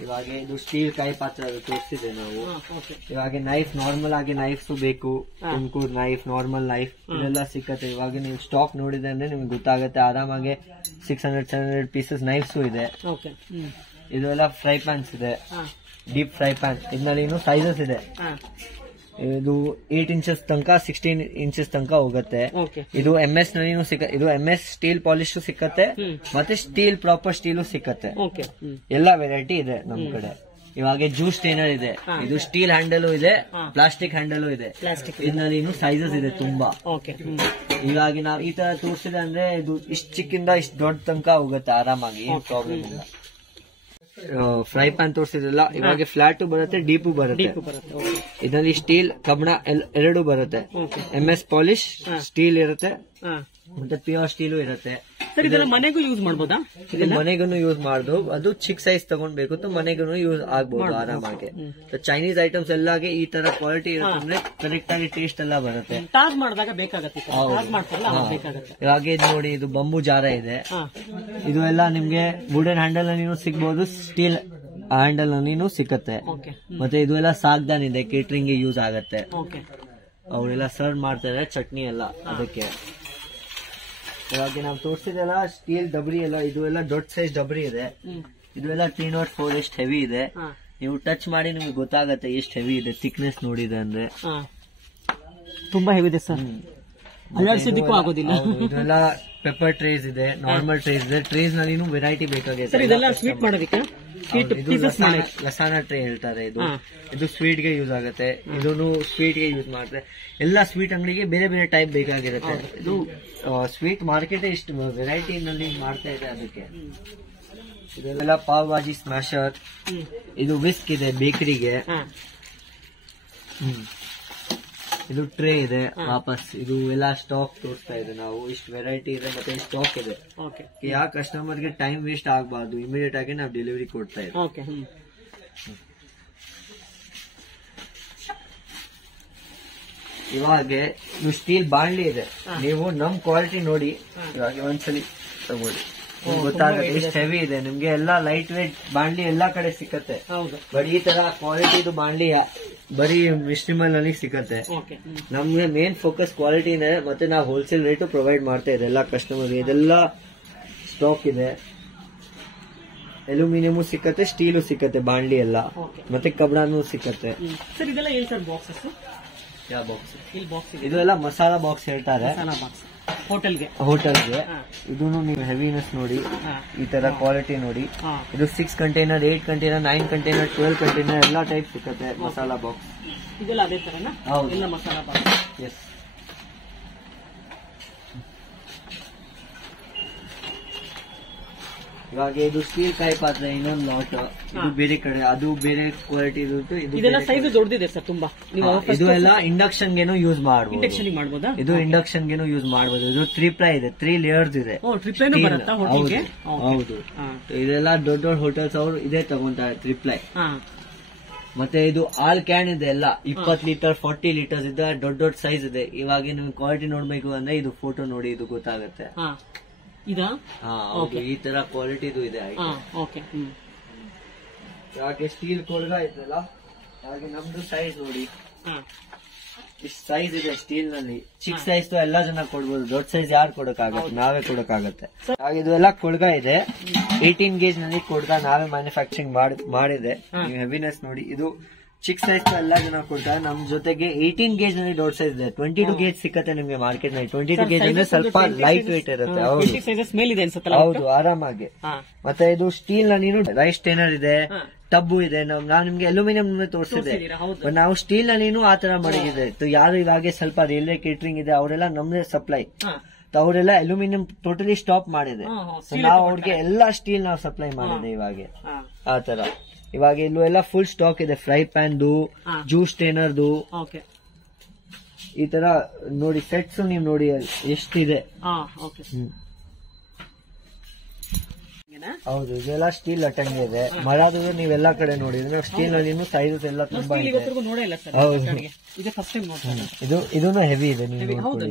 ಇವಾಗ ಇದು ಸ್ಟೀಲ್ ಕೈ ಪಾತ್ರ ತೋರಿಸಿದೆ ನಾವು. ಇವಾಗ ನೈಫ್, ನಾರ್ಮಲ್ ಆಗಿ ನೈಫ್ಸ್ ಬೇಕು, ತುಮಕೂರು ನೈಫ್, ನಾರ್ಮಲ್ ನೈಫ್ ಇದೆಲ್ಲ ಸಿಕ್ಕತ್ತೆ. ಇವಾಗ ನೀವು ಸ್ಟಾಕ್ ನೋಡಿದೆ ಅಂದ್ರೆ ನಿಮ್ಗೆ ಗೊತ್ತಾಗುತ್ತೆ. ಆರಾಮಾಗಿ 600-700 ಪೀಸಸ್ ನೈಫ್ಸ್ ಇದೆ. ಇದೆಲ್ಲ ಫ್ರೈ ಪ್ಯಾನ್ಸ್ ಇದೆ, ಡೀಪ್ ಫ್ರೈ ಪ್ಯಾನ್. ಇದರಲ್ಲಿ ಸೈಜಸ್ ಇದೆ. ಇದು 8 ಇಂಚಸ್ ತನಕ 16 ಇಂಚಸ್ ತನಕ ಹೋಗುತ್ತೆ. ಇದು MS ನಲ್ಲಿ ಇದು MS ಸ್ಟೀಲ್ ಪಾಲಿಶ್ ಸಿಕ್ಕತ್ತೆ, ಮತ್ತೆ ಸ್ಟೀಲ್ ಪ್ರಾಪರ್ ಸ್ಟೀಲು ಸಿಕ್ಕತ್ತೆ. ಎಲ್ಲ ವೆರೈಟಿ ಇದೆ ನಮ್ ಕಡೆ. ಇವಾಗ ಜ್ಯೂಸ್ ಸ್ಟೇನರ್ ಇದೆ, ಇದು ಸ್ಟೀಲ್ ಹ್ಯಾಂಡಲ್ ಇದೆ, ಪ್ಲಾಸ್ಟಿಕ್ ಹ್ಯಾಂಡಲ್ ಇದೆ. ಇದರಲ್ಲಿ ಇನ್ನು ಸೈಜಸ್ ಇದೆ ತುಂಬಾ. ಹೀಗಾಗಿ ನಾವು ಈ ತರ ತೋರಿಸಿದೆ ಅಂದ್ರೆ ಇದು ಇಷ್ಟ ಚಿಕ್ಕಿಂದ ಇಷ್ಟ ದೊಡ್ಡ ತನಕ ಹೋಗುತ್ತೆ ಆರಾಮಾಗಿ, ಏನ್ ಪ್ರಾಬ್ಲಮ್ ಇಲ್ಲ. ಫ್ರೈ ಪ್ಯಾನ್ ತೋರಿಸಿದ್ರಲ್ಲ, ಇವಾಗ ಫ್ಲಾಟ್ ಬರುತ್ತೆ, ಡೀಪು ಬರುತ್ತೆ. ಇದರಲ್ಲಿ ಸ್ಟೀಲ್ ಕಬ್ಬಿಣ ಎರಡು ಬರುತ್ತೆ. MS ಪಾಲಿಶ್ ಸ್ಟೀಲ್ ಇರುತ್ತೆ, ಮತ್ತೆ ಪ್ಯೂರ್ ಸ್ಟೀಲು ಇರುತ್ತೆ. ಸರ್ ಇದೆಲ್ಲ ಮನೆಗೂ ಯೂಸ್ ಮಾಡಬಹುದಾ? ಮನೆಗೂ ಯೂಸ್ ಮಾಡ್ದು, ಅದು ಚಿಕ್ಕ ಸೈಜ್ ತಗೊಂಡ್ಬೇಕು, ಮನೆಗೂ ಯೂಸ್ ಆಗ್ಬಹುದು ಆರಾಮಾಗಿ. ಚೈನೀಸ್ ಐಟಮ್ಸ್ ಎಲ್ಲಾಗೆ ಈ ತರ ಕ್ವಾಲಿಟಿ ಇರುತ್ತೆ, ಕರೆಕ್ಟ್ ಆಗಿ ಟೇಸ್ಟ್ ಎಲ್ಲ ಬರುತ್ತೆ. ಟಾಸ್ ಮಾಡಿದಾಗ ಬೇಕಾಗುತ್ತೆ. ಇವಾಗ ಇದು ನೋಡಿ, ಇದು ಬಂಬು ಜಾರ ಇದೆ. ಇದು ಎಲ್ಲ ನಿಮ್ಗೆ ವುಡನ್ ಹ್ಯಾಂಡಲ್ ನೀನು ಸಿಗ್ಬಹುದು, ಸ್ಟೀಲ್ ಹ್ಯಾಂಡಲ್ ನೀನು ಸಿಕ್ಕತ್ತೆ. ಮತ್ತೆ ಇದು ಎಲ್ಲ ಸಾಗ್ದಾನ್ ಇದೆ, ಕೇಟರಿಂಗ್ ಯೂಸ್ ಆಗತ್ತೆ. ಅವರೆಲ್ಲ ಸರ್ವ್ ಮಾಡ್ತಾರೆ ಚಟ್ನಿ ಎಲ್ಲ ಅದಕ್ಕೆ. ಇವಾಗ ನಾವು ತೋರಿಸಿದೆಲ್ಲ ಸ್ಟೀಲ್ ಡಬ್ರಿ ಎಲ್ಲ, ಇದು ಎಲ್ಲ ದೊಡ್ಡ ಸೈಜ್ ಡಬ್ರಿ ಇದೆ. ಇದು ಎಲ್ಲ 304 ಎಷ್ಟು ಹೆವಿ ಇದೆ. ನೀವು ಟಚ್ ಮಾಡಿ ನಿಮ್ಗೆ ಗೊತ್ತಾಗತ್ತೆ ಎಷ್ಟು ಹೆವಿ ಇದೆ, ಥಿಕ್ನೆಸ್ ನೋಡಿದೆ ಅಂದ್ರೆ ತುಂಬಾ ಹೆವಿ ಇದೆ ಸರ್, ಅಲ್ಲಾಡಿಸೋದಕ್ಕೂ ಆಗೋದಿಲ್ಲ. ಇದೆಲ್ಲ ಪೆಪ್ಪರ್ ಟ್ರೇಸ್ ಇದೆ, ನಾರ್ಮಲ್ ಟ್ರೇಸ್ ಇದೆ. ಟ್ರೇಸ್ ನಲ್ಲಿ ವೆರೈಟಿ ಬೇಕಾಗುತ್ತೆ. ಇದೆಲ್ಲ ಸ್ವೀಟ್ ಮಾಡೋದಕ್ಕೆ ಲಸಾನ ಟ್ರೇ ಹೇಳ್ತಾರೆ. ಇದು ಸ್ವೀಟ್ ಗೆ ಯೂಸ್ ಆಗುತ್ತೆ, ಇದನ್ನು ಸ್ವೀಟ್ ಗೆ ಯೂಸ್ ಮಾಡ್ತಾರೆ. ಎಲ್ಲಾ ಸ್ವೀಟ್ ಅಂಗಡಿಗೆ ಬೇರೆ ಬೇರೆ ಟೈಪ್ ಬೇಕಾಗಿರುತ್ತೆ. ಇದು ಸ್ವೀಟ್ ಮಾರ್ಕೆಟ್ ಇಷ್ಟು ವೆರೈಟಿ ನಲ್ಲಿ ಮಾಡ್ತಾ ಇದೆ ಅದಕ್ಕೆ. ಇದೆಲ್ಲ ಪಾವ್ ಭಾಜಿ ಸ್ಮ್ಯಾಶರ್, ಇದು ವಿಸ್ಕ್ ಇದೆ ಬೇಕರಿಗೆ. ಇದು ಟ್ರೇ ಇದೆ ವಾಪಸ್. ಇದು ಎಲ್ಲ ಸ್ಟಾಕ್ ತೋರಿಸ್ತಾ ಇದೆ ನಾವು, ಇಷ್ಟು ವೆರೈಟಿ ಇದೆ ಮತ್ತೆ ಸ್ಟಾಕ್ ಇದೆ. ಯಾವ ಕಸ್ಟಮರ್ ಗೆ ಟೈಮ್ ವೇಸ್ಟ್ ಆಗಬಾರ್ದು, ಇಮಿಡಿಯೇಟ್ ಆಗಿ ನಾವು ಡೆಲಿವರಿ ಕೊಡ್ತಾ ಇದ್ದೀವಿ. ಇವಾಗ ಇದು ಸ್ಟೀಲ್ ಬಾಣ್ಲಿ ಇದೆ, ನೀವು ನಮ್ ಕ್ವಾಲಿಟಿ ನೋಡಿ ಇವಾಗ ಒಂದ್ಸಲಿ ತಗೊಳ್ಳಿ, ಗೊತ್ತಾಗುತ್ತೆ ಎಷ್ಟು ಹೆವಿ ಇದೆ. ನಿಮ್ಗೆ ಎಲ್ಲಾ ಲೈಟ್ ವೇಟ್ ಬಾಣ್ಲಿ ಎಲ್ಲಾ ಕಡೆ ಸಿಕ್ಕತ್ತೆ, ಬಟ್ ಈ ತರ ಕ್ವಾಲಿಟಿ ಬಾಣ್ಲಿ ಬರೀ ಮಿಸ್ಟಿಮಲ್ ನಲ್ಲಿ ಸಿಕ್ಕತ್ತೆ. ನಮ್ಗೆ ಮೇನ್ ಫೋಕಸ್ ಕ್ವಾಲಿಟಿ ಇದೆ, ಮತ್ತೆ ನಾವು ಹೋಲ್ಸೇಲ್ ರೇಟು ಪ್ರೊವೈಡ್ ಮಾಡ್ತಾ ಇದೆ ಎಲ್ಲ ಕಸ್ಟಮರ್. ಇದೆಲ್ಲ ಸ್ಟಾಕ್ ಇದೆ, ಅಲ್ಯೂಮಿನಿಯಮು ಸಿಕ್ಕತ್ತೆ, ಸ್ಟೀಲು ಸಿಕ್ಕತ್ತೆ, ಬಾಣ್ಲಿ ಎಲ್ಲ, ಮತ್ತೆ ಕಬ್ಬಿಣನೂ ಸಿಕ್ಕತ್ತೆ. ಯಾವ ಬಾಕ್ಸ್? ಇದು ಎಲ್ಲ ಮಸಾಲಾ ಬಾಕ್ಸ್ ಹೇಳ್ತಾರೆ ಹೋಟೆಲ್ಗೆ. ಇದನ್ನು ನೀವು ಹೆವಿನೆಸ್ ನೋಡಿ, ಈ ತರ ಕ್ವಾಲಿಟಿ ನೋಡಿ. ಇದು 6 ಕಂಟೈನರ್, 8 ಕಂಟೈನರ್, 9 ಕಂಟೈನರ್, 12 ಕಂಟೈನರ್ ಎಲ್ಲ ಟೈಪ್ ಸಿಕ್ಕತ್ತೆ ಮಸಾಲಾ ಬಾಕ್ಸ್. ಇದೆಲ್ಲ ಅದೇ ತರನಾ? ಹೌದು, ಮಸಾಲಾ ಬಾಕ್ಸ್. ಎಸ್. ಇವಾಗ ಇದು ಸ್ಟೀಲ್ ಕಾಯಿ ಪಾತ್ರೆ ಇನ್ನೊಂದು ಲಾಟ್, ಇದು ಬೇರೆ ಕಡೆ, ಅದು ಬೇರೆ ಕ್ವಾಲಿಟಿ ಇರುತ್ತೆ. ಇದೆಲ್ಲ ಸೈಜ್ ದೊಡ್ಡದಿದೆ ಸರ್ ತುಂಬಾ. ಇದು ಎಲ್ಲ ಇಂಡಕ್ಷನ್ ಗೆನು ಯೂಸ್ ಮಾಡಬಹುದು. ಇಂಡಕ್ಷನ್ ಮಾಡಬಹುದಾ? ಇದು ಇಂಡಕ್ಷನ್ ಗೆನು ಯೂಸ್ ಮಾಡಬಹುದು. ಇದು 3 ಪ್ಲೈ ಇದೆ, 3 ಲೇಯರ್ಸ್ ಇದೆ. ಹೌದು, ಇದೆಲ್ಲ ದೊಡ್ಡ ದೊಡ್ಡ ಹೋಟೆಲ್ಸ್ ಅವರು ಇದೇ ತಗೊಂತಾರೆ 3 ಪ್ಲೈ. ಮತ್ತೆ ಇದು ಆಲ್ ಕ್ಯಾನ್ ಇದೆ, ಎಲ್ಲ 20 ಲೀಟರ್ 40 ಲೀಟರ್ಸ್ ಇದೆ, ದೊಡ್ಡ ದೊಡ್ಡ ಸೈಜ್ ಇದೆ. ಇವಾಗ ನಿಮ್ಗೆ ಕ್ವಾಲಿಟಿ ನೋಡ್ಬೇಕು ಅಂದ್ರೆ ಇದು ಫೋಟೋ ನೋಡಿ, ಇದು ಗೊತ್ತಾಗುತ್ತೆ. ಈ ತರ ಕ್ವಾಲಿಟಿದು ಇದೆ. ಹಾಗೆ ಸ್ಟೀಲ್ ಕೊಳಗ ಇದೆಲ್ಲ, ಹಾಗೆ ನಮ್ದು ಸೈಜ್ ನೋಡಿ, ಇಷ್ಟು ಸೈಜ್ ಇದೆ ಸ್ಟೀಲ್ ನಲ್ಲಿ. ಚಿಕ್ಕ ಸೈಜ್ ಎಲ್ಲಾ ಜನ ಕೊಡ್ಬೋದು, ದೊಡ್ಡ ಸೈಜ್ ಯಾರು ಕೊಡಕ್ಕಾಗತ್ತೆ, ನಾವೇ ಕೊಡಕ್ಕಾಗತ್ತೆ. ಹಾಗೆ ಇದು ಎಲ್ಲ ಕೊಳಗ ಇದೆ, 18 ಗೇಜ್ ನಲ್ಲಿ ಕೊಳಗ ನಾವೇ ಮ್ಯಾನುಫ್ಯಾಕ್ಚರಿಂಗ್ ಮಾಡಿದೆ. ಹೆವಿನೆಸ್ ನೋಡಿ, ಇದು ಚಿಕ್ಕ ಸೈಜ್ ಎಲ್ಲ ಜನ ಕೊಡ್ತಾರೆ. ನಮ್ ಜೊತೆಗೆ 18 ಗೇಜ್ ನಲ್ಲಿ ದೊಡ್ಡ ಸೈಜ್ ಇದೆ, 22 ಗೇಜ್ ಸಿಕ್ಕತ್ತೆ ನಿಮ್ಗೆ ಮಾರ್ಕೆಟ್ ನಲ್ಲಿ. 22 ಗೇಜ್ ಅಂದ್ರೆ ಸ್ವಲ್ಪ ಲೈಟ್ ವೇಟ್ ಇರುತ್ತೆ. ಹೌದು, ಆರಾಮಾಗಿ. ಮತ್ತೆ ಇದು ಸ್ಟೀಲ್ ನಲ್ಲಿ ರೈಸ್ ಸ್ಟೇನರ್ ಇದೆ, ಟಬ್ಬು ಇದೆ. ನಾವ್ ನಿಮ್ಗೆ ಅಲ್ಯೂಮಿನಿಯಂ ತೋರಿಸಿದೆ, ನಾವು ಸ್ಟೀಲ್ ನಲ್ಲಿ ಆತರ ಮಾಡಿದೆ. ಯಾರು ಇವಾಗ ಸ್ವಲ್ಪ ರೈಲ್ವೆ ಕೇಟರಿಂಗ್ ಇದೆ ಅವರೆಲ್ಲ ನಮ್ದೇ ಸಪ್ಲೈ, ಅವರೆಲ್ಲ ಅಲ್ಯೂಮಿನಿಯಂ ಟೋಟಲಿ ಸ್ಟಾಪ್ ಮಾಡಿದೆ. ನಾವು ಅವ್ರಿಗೆ ಎಲ್ಲಾ ಸ್ಟೀಲ್ ನಾವು ಸಪ್ಲೈ ಮಾಡಿದೆ ಇವಾಗ ಆತರ. ಇವಾಗ ಇಲ್ಲೂ ಎಲ್ಲ ಫುಲ್ ಸ್ಟಾಕ್ ಇದೆ, ಫ್ರೈ ಪ್ಯಾನ್ದು, ಜ್ಯೂಸ್ ಸ್ಟೇನರ್ದು, ಈ ತರ ನೋಡಿ ಸೆಟ್ಸ್ ನೀವು ನೋಡಿ ಎಷ್ಟಿದೆ. ಹೌದು, ಇದೆಲ್ಲ ಸ್ಟೀಲ್ ಅಟಂಗೆ ಇದೆ. ಮರದು ನೀವೆಲ್ಲಾ ಕಡೆ ನೋಡಿದ್ರೆ ಸ್ಟೀಲ್ ನಲ್ಲಿ ಸೈಜಸ್ ಎಲ್ಲ ತುಂಬಾ ಇದೆ. ಹೌದು, ಇದನ್ನು ಹೆವಿ ಇದೆ, ನೀವು ಹೌದು.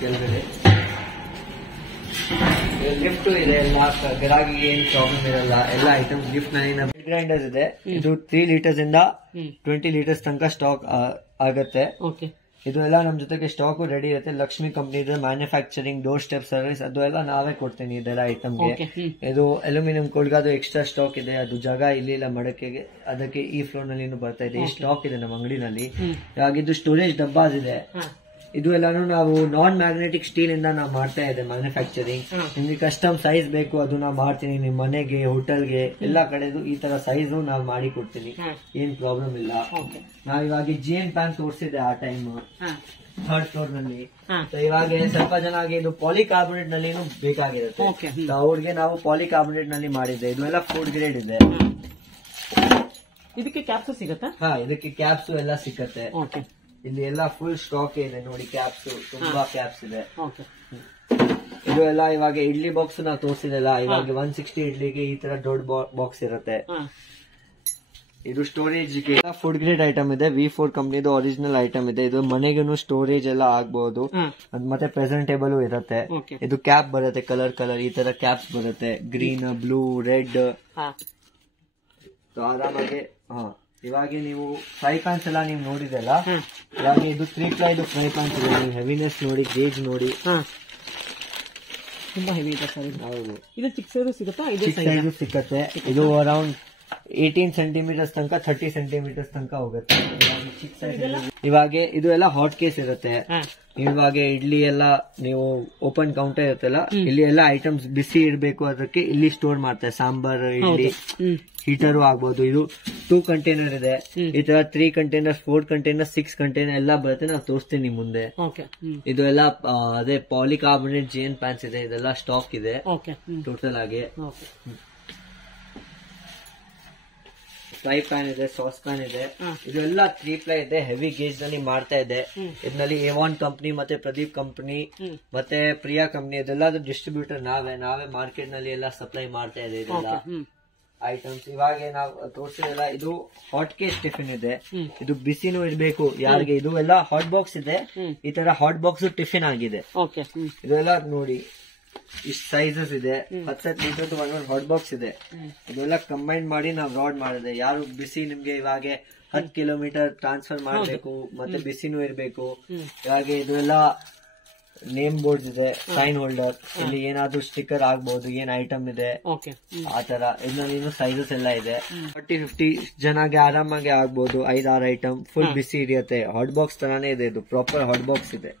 ಕೆಳಗಡೆ ಲಿಫ್ಟ್ ಇದೆ, ಎಲ್ಲ ಗಿರಾಕಿಗೆ ಏನ್ ಪ್ರಾಬ್ಲಮ್ ಇರಲ್ಲ. ಎಲ್ಲ ಐಟಮ್ಸ್ ಲಿಫ್ಟ್ ನಲ್ಲಿ ಗ್ರೈಂಡರ್ಸ್ ಇದೆ. ಇದು 3 ಲೀಟರ್ಸ್ ಇಂದ 20 ಲೀಟರ್ಸ್ ತನಕ ಸ್ಟಾಕ್ ಆಗತ್ತೆ. ಇದು ಎಲ್ಲ ನಮ್ ಜೊತೆಗೆ ಸ್ಟಾಕ್ ರೆಡಿ ಇರುತ್ತೆ. ಲಕ್ಷ್ಮಿ ಕಂಪ್ನಿ ಇದೆ, ಮ್ಯಾನುಫ್ಯಾಕ್ಚರಿಂಗ್, ಡೋರ್ ಸ್ಟೆಪ್ ಸರ್ವಿಸ್, ಅದು ಎಲ್ಲ ನಾವೇ ಕೊಡ್ತೀನಿ ಇದೆಲ್ಲ ಐಟಮ್ಗೆ. ಇದು ಅಲ್ಯೂಮಿನಿಯಂ ಕೋಲ್ಗೆ ಅದು ಎಕ್ಸ್ಟ್ರಾ ಸ್ಟಾಕ್ ಇದೆ, ಅದು ಜಾಗ ಇಲ್ಲ ಮಡಕೆಗೆ, ಅದಕ್ಕೆ ಈ ಫ್ಲೋರ್ ನಲ್ಲಿ ಬರ್ತಾ ಇದೆ. ಈ ಸ್ಟಾಕ್ ಇದೆ ನಮ್ಮ ಅಂಗಡಿನಲ್ಲಿ. ಇದು ಸ್ಟೋರೇಜ್ ಡಬ್ಬಾಸ್ ಇದೆ. ಇದು ಎಲ್ಲಾನು ನಾವು ನಾನ್ ಮ್ಯಾಗ್ನೆಟಿಕ್ ಸ್ಟೀಲ್ ಇಂದ ನಾವು ಮಾಡ್ತಾ ಇದೆ ಮ್ಯಾನುಫ್ಯಾಕ್ಚರಿಂಗ್. ನಿಮ್ಗೆ ಕಸ್ಟಮ್ ಸೈಜ್ ಬೇಕು ಅದು ನಾವು ಮಾಡ್ತೀನಿ. ನಿಮ್ ಮನೆಗೆ, ಹೋಟೆಲ್ಗೆ ಎಲ್ಲ ಕಡೆದು ಈ ತರ ಸೈಜ್ ನಾವು ಮಾಡಿ ಕೊಡ್ತೀನಿ, ಏನ್ ಪ್ರಾಬ್ಲಮ್ ಇಲ್ಲ. ನಾವ್ ಇವಾಗ ಜಿಎನ್ ಪ್ಯಾನ್ ತೋರಿಸಿದೆ ಆ ಟೈಮ್ ಥರ್ಡ್ ಫ್ಲೋರ್ ನಲ್ಲಿ. ಇವಾಗ ಸ್ವಲ್ಪ ಜನ ಇದು ಪಾಲಿಕಾರ್ಬೊನೇಟ್ ನಲ್ಲಿ ಬೇಕಾಗಿರುತ್ತೆ, ಅವ್ರಿಗೆ ನಾವು ಪಾಲಿಕಾರ್ಬೊನೇಟ್ ನಲ್ಲಿ ಮಾಡಿದ್ದೆ. ಇದು ಎಲ್ಲ ಫುಡ್ ಗ್ರೇಡ್ ಇದೆ. ಇದಕ್ಕೆ ಕ್ಯಾಪ್ಸು ಸಿಗುತ್ತಾ? ಹಾ, ಇದಕ್ಕೆ ಕ್ಯಾಪ್ಸು ಎಲ್ಲ ಸಿಕ್ಕತ್ತೆ. ಇಲ್ಲಿ ಎಲ್ಲ ಫುಲ್ ಸ್ಟಾಕ್ ಇದೆ ನೋಡಿ. ಕ್ಯಾಪ್ಸ್ ತುಂಬಾ ಕ್ಯಾಪ್ಸ್ ಇದೆ. ಇದು ಎಲ್ಲ ಇವಾಗ ಇಡ್ಲಿ ಬಾಕ್ಸ್ ನಾವು ತೋರಿಸಿದಲ್ಲ, ಇವಾಗ 160 ಇಡ್ಲಿಗೆ ಈ ತರ ದೊಡ್ಡ ಬಾಕ್ಸ್ ಇರುತ್ತೆ. ಇದು ಸ್ಟೋರೇಜ್ ಫುಡ್ ಗ್ರೇಡ್ ಐಟಮ್ ಇದೆ. V4 ಕಂಪ್ನಿದು ಒರಿಜಿನಲ್ ಐಟಮ್ ಇದೆ. ಇದು ಮನೆಗೂ ಸ್ಟೋರೇಜ್ ಎಲ್ಲ ಆಗ್ಬಹುದು, ಮತ್ತೆ ಪ್ರೆಸೆಂಟೇಬಲ್ ಇರುತ್ತೆ. ಇದು ಕ್ಯಾಪ್ ಬರುತ್ತೆ, ಕಲರ್ ಈ ತರ ಕ್ಯಾಪ್ಸ್ ಬರುತ್ತೆ, ಗ್ರೀನ್, ಬ್ಲೂ, ರೆಡ್. ಆರಾಮಾಗಿ ಇವಾಗ ನೀವು ಫ್ರೈ ಪ್ಯಾನ್ಸ್ ಎಲ್ಲ ನೀವು ನೋಡಿದಲ್ಲ, ಇವಾಗ ಇದು 3 ಪ್ಲೈದು ಫ್ರೈ ಪ್ಯಾನ್ಸ್ ಇದೆ. ನೀವು ಹೆವಿನೆಸ್ ನೋಡಿ, ಗೇಜ್ ನೋಡಿ, ತುಂಬಾ ಹೆವಿ ಇದೆ ಸರ್. ಹೌದು, ಇದು ಚಿಕ್ಕ ಸೈಜ್ ಸಿಗುತ್ತಾ? ಚಿಕ್ಕ ಸೈಜ್ ಸಿಕ್ಕತ್ತೆ. ಇದು ಅರೌಂಡ್ 18 ಸೆಂಟಿಮೀಟರ್ಸ್ ತನಕ 30 ಸೆಂಟಿಮೀಟರ್ಸ್ ತನಕ ಹೋಗುತ್ತೆ. ಚಿಕ್ಕ ಸೈಜ್. ಇವಾಗ ಇದು ಎಲ್ಲ ಹಾಟ್ ಕೇಸ್ ಇರುತ್ತೆ. ಇವಾಗ ಇಡ್ಲಿ ಎಲ್ಲ ನೀವು ಓಪನ್ ಕೌಂಟರ್ ಇರುತ್ತಲ್ಲ, ಇಲ್ಲಿ ಎಲ್ಲ ಐಟಮ್ಸ್ ಬಿಸಿ ಇಡಬೇಕು, ಅದಕ್ಕೆ ಇಲ್ಲಿ ಸ್ಟೋರ್ ಮಾಡ್ತಾರೆ. ಸಾಂಬಾರ್, ಇಡ್ಲಿ, ಹೀಟರು ಆಗ್ಬಹುದು. ಇದು 2 ಕಂಟೈನರ್ ಇದೆ. ಈ ತರ 3 ಕಂಟೈನರ್, 4 ಕಂಟೈನರ್, 6 ಕಂಟೈನರ್ ಎಲ್ಲ ಬರುತ್ತೆ. ನಾವು ತೋರಿಸ್ತೀನಿ ಮುಂದೆ. ಇದು ಎಲ್ಲ ಅದೇ ಪಾಲಿಕಾರ್ಬೊನೇಟ್ ಜಿಎನ್ ಪ್ಯಾನ್ಸ್ ಇದೆ. ಇದೆಲ್ಲ ಸ್ಟಾಕ್ ಇದೆ ಟೋಟಲ್ ಆಗಿ. ಫ್ರೈ ಪ್ಯಾನ್ ಇದೆ, ಸಾಸ್ ಪ್ಯಾನ್ ಇದೆ. ಇದೆಲ್ಲ 3 ಪ್ಲೈ ಇದೆ, ಹೆವಿ ಗೇಜ್ ನಲ್ಲಿ ಮಾಡ್ತಾ ಇದೆ. ಇದರಲ್ಲಿ A1 ಕಂಪನಿ, ಮತ್ತೆ ಪ್ರದೀಪ್ ಕಂಪನಿ, ಮತ್ತೆ ಪ್ರಿಯಾ ಕಂಪನಿ, ಇದೆಲ್ಲ ಡಿಸ್ಟ್ರಿಬ್ಯೂಟರ್ ನಾವೇ ಮಾರ್ಕೆಟ್ ನಲ್ಲಿ ಎಲ್ಲ ಸಪ್ಲೈ ಮಾಡ್ತಾ ಇದೆ ಇದೆಲ್ಲ ಐಟಮ್ಸ್. ಇವಾಗ ನಾವು ತೋರಿಸಿದೆಲ್ಲ ಇದು ಹಾಟ್ ಕೇಸ್ ಟಿಫಿನ್ ಇದೆ. ಇದು ಬಿಸಿನೂ ಇರಬೇಕು ಯಾರಿಗೆ. ಇದು ಎಲ್ಲ ಹಾಟ್ ಬಾಕ್ಸ್ ಇದೆ. ಈ ತರ ಹಾಟ್ ಬಾಕ್ಸ್ ಟಿಫಿನ್ ಆಗಿದೆ. ಇದೆಲ್ಲ ನೋಡಿ ಇಷ್ಟು ಸೈಜಸ್ ಇದೆ. 10 ಲೀಟರ್ ಒಂದೊಂದು ಹಾಟ್ ಬಾಕ್ಸ್ ಇದೆ. ಇದೆಲ್ಲ ಕಂಬೈನ್ ಮಾಡಿ ನಾವು ರಾಡ್ ಮಾಡಿದೆ. ಯಾರು ಬಿಸಿ ನಿಮ್ಗೆ ಇವಾಗ 10 ಕಿಲೋಮೀಟರ್ ಟ್ರಾನ್ಸ್ಫರ್ ಮಾಡಬೇಕು, ಮತ್ತೆ ಬಿಸಿನೂ ಇರಬೇಕು. ಇವಾಗ ಇದೆಲ್ಲ ನೇಮ್ ಬೋರ್ಡ್ಸ್ ಇದೆ, ಸೈನ್ ಹೋಲ್ಡರ್, ಇಲ್ಲಿ ಏನಾದ್ರು ಸ್ಟಿಕ್ಕರ್ ಆಗ್ಬಹುದು, ಏನ್ ಐಟಮ್ ಇದೆ ಆತರ. ಇದ್ರಲ್ಲಿ ಸೈಜಸ್ ಎಲ್ಲ ಇದೆ. 40-50 ಜನಗೆ ಆರಾಮಾಗಿ ಆಗ್ಬಹುದು. 5-6 ಐಟಮ್ ಫುಲ್ ಬಿಸಿ ಹಿಡಿಯುತ್ತೆ. ಹಾಟ್ ಬಾಕ್ಸ್ ತರಾನೇ ಇದೆ. ಇದು ಪ್ರಾಪರ್ ಹಾಟ್ ಬಾಕ್ಸ್ ಇದೆ.